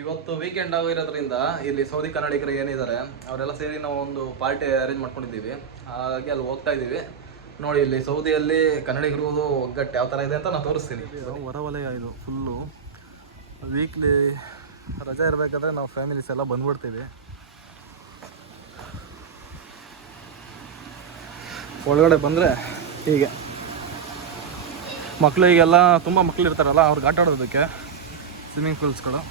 ಇವತ್ತು ವೀಕೆಂಡ್ ಆಗಿರೋದ್ರಿಂದ ಇಲ್ಲಿ ಸೌದಿ ಕನ್ನಡಿಗರು ಏನಿದ್ದಾರೆ ಅವರೆಲ್ಲ ಸೇರಿ ನಾವು ಒಂದು ಪಾರ್ಟಿ ಅರೇಂಜ್ ಮಾಡ್ಕೊಂಡಿದ್ದೀವಿ. ಹಾಗಾಗಿ ಅಲ್ಲಿ ಹೋಗ್ತಾ ಇದ್ದೀವಿ. ನೋಡಿ ಇಲ್ಲಿ ಸೌದಿಯಲ್ಲಿ ಕನ್ನಡಿಗರು ಒಗ್ಗಟ್ಟು ಯಾವ ಥರ ಇದೆ ಅಂತ ನಾನು ತೋರಿಸ್ತೀನಿ. ಹೊರವಲಯ ಇದು ಫುಲ್ಲು. ವೀಕ್ಲಿ ರಜೆ ಇರಬೇಕಾದ್ರೆ ನಾವು ಫ್ಯಾಮಿಲೀಸ್ ಎಲ್ಲ ಬಂದ್ಬಿಡ್ತೀವಿ. ಒಳಗಡೆ ಬಂದರೆ ಹೀಗೆ ಮಕ್ಕಳಿಗೆಲ್ಲ ತುಂಬ ಮಕ್ಕಳು ಇರ್ತಾರಲ್ಲ ಅವ್ರಿಗೆ ಆಟ ಆಡೋದಕ್ಕೆ ಸ್ವಿಮ್ಮಿಂಗ್ ಪೂಲ್ಸ್ಗಳು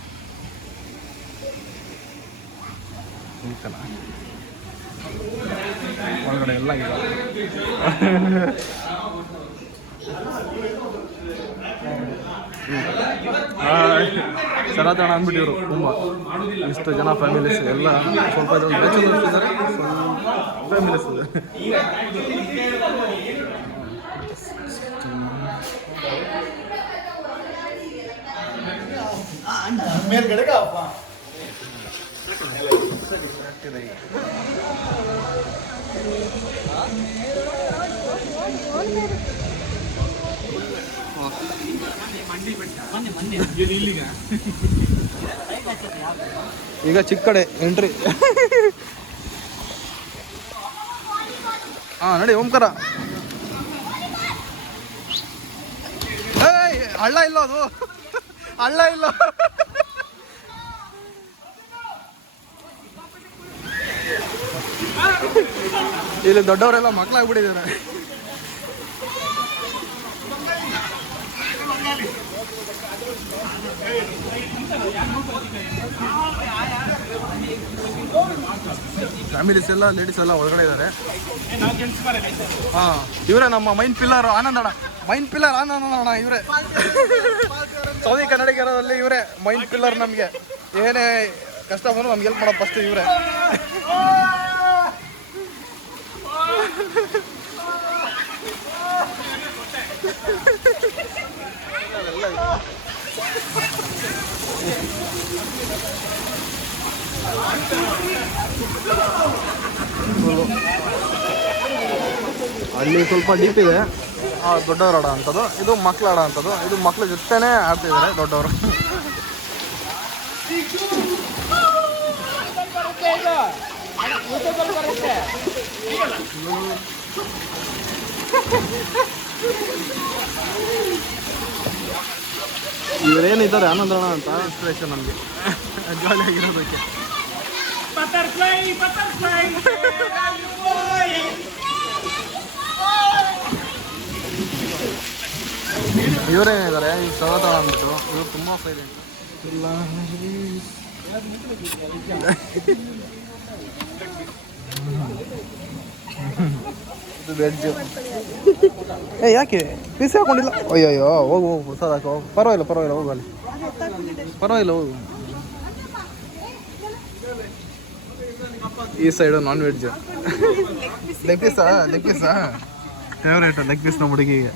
ಈ ಥರ ಒಳಗಡೆ ಎಲ್ಲ ಇದೆ. ಸರಾತಣ ಅಂದ್ಬಿಟ್ಟಿವರು ತುಂಬ ಇಷ್ಟು ಜನ ಫ್ಯಾಮಿಲೀಸ್ ಎಲ್ಲ ಸ್ವಲ್ಪ ಬ್ಯಾಚುಲರ್ಸ್ ಇದ್ದಾರೆ, ಸ್ವಲ್ಪ ಫ್ಯಾಮಿಲೀಸ್ ಇದೆ. ಮೇಲ್ಗಡೆಗೆ ಈಗ ಚಿಕ್ಕ ಕಡೆ ಎಂಟ್ರಿ. ನಡಿ ಓಂಕಾರ. ಹಳ್ಳ ಇಲ್ಲ, ಅದು ಹಳ್ಳ ಇಲ್ಲ. ಇಲ್ಲಿ ದೊಡ್ಡವರೆಲ್ಲ ಮಕ್ಕಳಾಗ್ಬಿಟ್ಟಿದ್ದಾರೆ. ಫ್ಯಾಮಿಲೀಸ್ ಎಲ್ಲ ಲೇಡೀಸ್ ಎಲ್ಲ ಒಳಗಡೆ ಇದ್ದಾರೆ. ಇವರೇ ನಮ್ಮ ಮೈನ್ ಪಿಲ್ಲರ್ ಆನಂದಣ್ಣ. ಮೈನ್ ಪಿಲ್ಲರ್ ಆನಂದಣ್ಣ ಇವರೇ. ಸೌದಿ ಕನ್ನಡಿಗರಲ್ಲಿ ಇವರೇ ಮೈನ್ ಪಿಲ್ಲರ್. ನಮಗೆ ಏನೇ ಕಷ್ಟ ಬಂದ್ರು ನಮ್ಗೆ ಹೆಲ್ಪ್ ಮಾಡೋ ಫಸ್ಟ್ ಇವರೇ. ಅಲ್ಲಿ ಸ್ವಲ್ಪ ಡೀಪ್ ಇದೆ. ದೊಡ್ಡವರು ಆಡೋ ಅಂಥದ್ದು, ಇದು ಮಕ್ಳು ಆಡೋ ಅಂಥದ್ದು. ಇದು ಮಕ್ಳ ಜೊತೆನೇ ಆಡ್ತಿದ್ದಾರೆ ದೊಡ್ಡವರು. ಇವರೇನಿದ್ದಾರೆ ಆನಂದಣ್ಣ ಅಂತ ಇನ್ಸ್ಪಿರೇಷನ್ ನಮಗೆ ಜಾಲಿ ಆಗಿರೋದಕ್ಕೆ. ಇವರೇನಿದ್ದಾರೆ ಈ ಸೌದಳ ಅಂದ್ಬಿಟ್ಟು ಇವರು ತುಂಬ ಸೈಲೆಂಟ್. ಇದು ವೆಜ್. ಯಾಕೆ ಪೀಸ್ ಹಾಕೊಂಡಿಲ್ಲ? ಅಯ್ಯೋ ಹೋಗು ಹೋಗು ಹೊಸದು ಹಾಕೋ. ಪರವಾಗಿಲ್ಲ ಹೋಗು, ಅಲ್ಲಿ ಪರವಾಗಿಲ್ಲ ಹೋಗು. ಈ ಸೈಡು ನಾನ್ ವೆಜ್. ಲೆಗ್ ಪೀಸಾ ಫೇವ್ರೇಟ್ ಲೆಗ್ ಪೀಸ್ ನಮ್ಮ ಹುಡುಗಿಗೆ.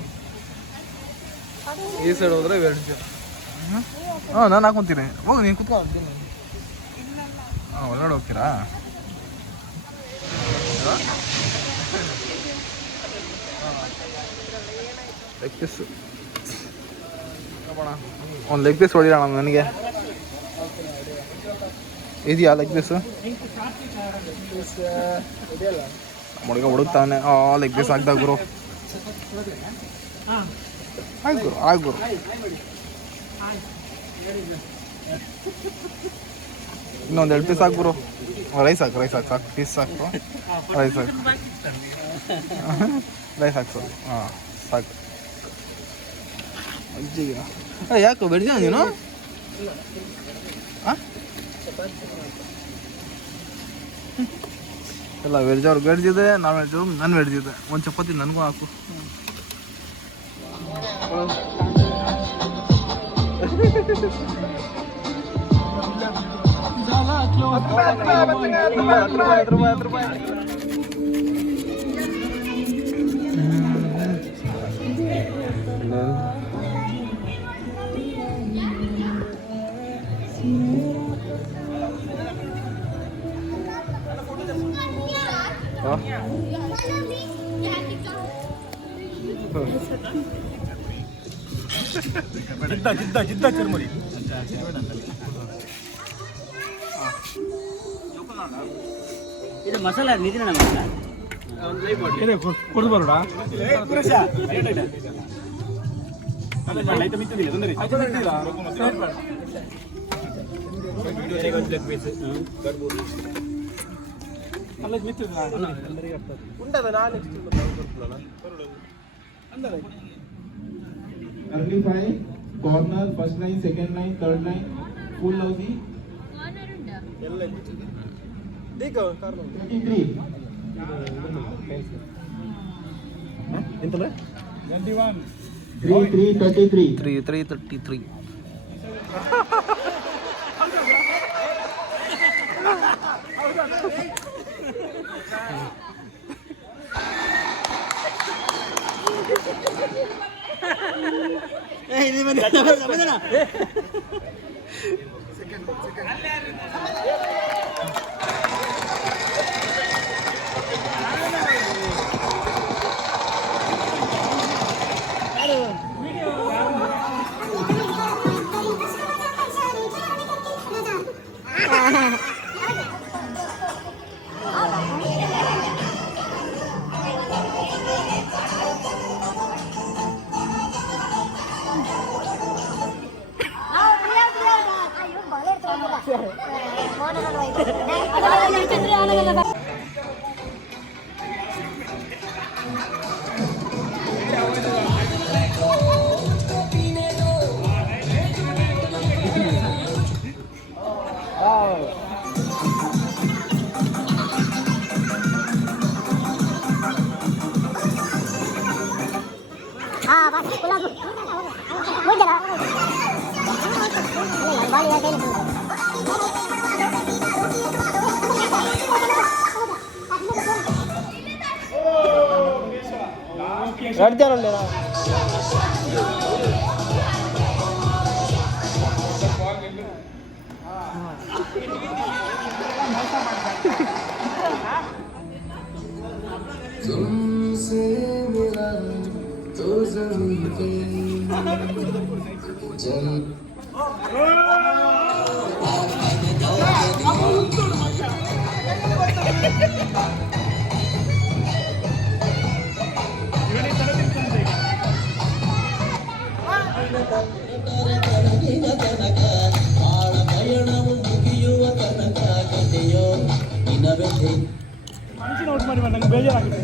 ಈ ಸೈಡ್ ಹೋದ್ರೆ ವೆಜ್. ನಾನು ಹಾಕೊಂತೀನಿ. ಹೋಗು, ನೀನು ಕುತ್ಕೊ. ಒಳಗಡೆ ಹೋಗ್ತೀರಾ? ಲೆಗ್ ಪೀಸ್ ಒಂದು ಲೆಗ್ ಪೀಸ್ ಹೊಡಿಯೋಣ ನನಗೆ. ಇದೆಯಾ ಲೆಗ್ ಪೀಸು? ಹುಡುಗ ಹುಡುಕ್ತಾನೆ. ಲೆಗ್ ಪೀಸ್ ಹಾಕ್ದಾಗ ಗುರು. ಆಯ್ತು ಗುರು. ಇನ್ನೊಂದು 2 ಪೀಸ್ ಹಾಕ್ಬಿರು. ರೈಸ್ ಹಾಕು ಪೀಸ್ ಸಾಕು. ರೈಸ್ ಹಾಕು ಸಾಕು. ಅಜ್ಜಿಗೆ ಯಾಕೆ ಬೆಡ್ಜ ನೀನು? ಎಲ್ಲ ವೆಜ್ ಅವ್ರಿಗೆ ವೆಜ್ ಇದೆ, ನಾನ್ ವೆಜ್ ಇದೆ. ಒಂದು ಚಪಾತಿ ನನಗೂ ಹಾಕು. ಜಿದ್ದ ಚುರುಮುರಿ ಇದು ಮಸಾಲ ನಿಧಿನ ಮಸಾಲ ಕೊಡ್ದು ಬರೋಣ early 5 corner first line second line third line full lousy 33 ಎಂತಲ್ಲ 33 ini mana? ಅಡ್ಡಾರಲ್ಲ तुमसे मिला तो जरूरी जल ಮನುಷ್ಯನ ಔಟ್ ಮಾಡಿ ನಂಗೆ ಬೇಜಾರಾಗುತ್ತೆ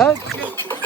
ಓ